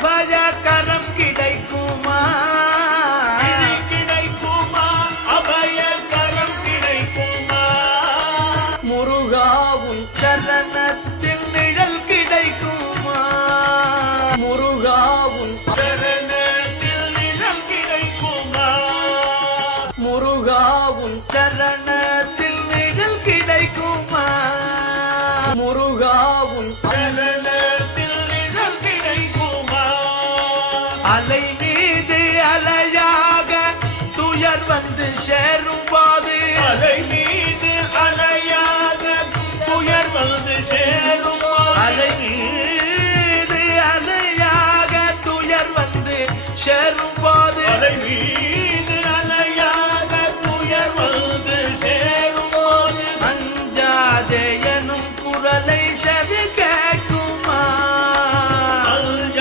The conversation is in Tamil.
அபய கரம் கிடைக்குமா கிடைக்குமா அபய கரம் கிடைக்குமா முருகாவும் சரணத்தின் நிழல் கிடைக்குமா முருகாவும் சரணத்தில் நிழல் கிடைக்குமா முருகாவும் சரணத்தில் நிழல் கிடைக்குமா முருகாவும் சரணத்தில் நிழல் கிடைக்குமா அலை மீது அலையாக துயர் வந்து சேரும்பா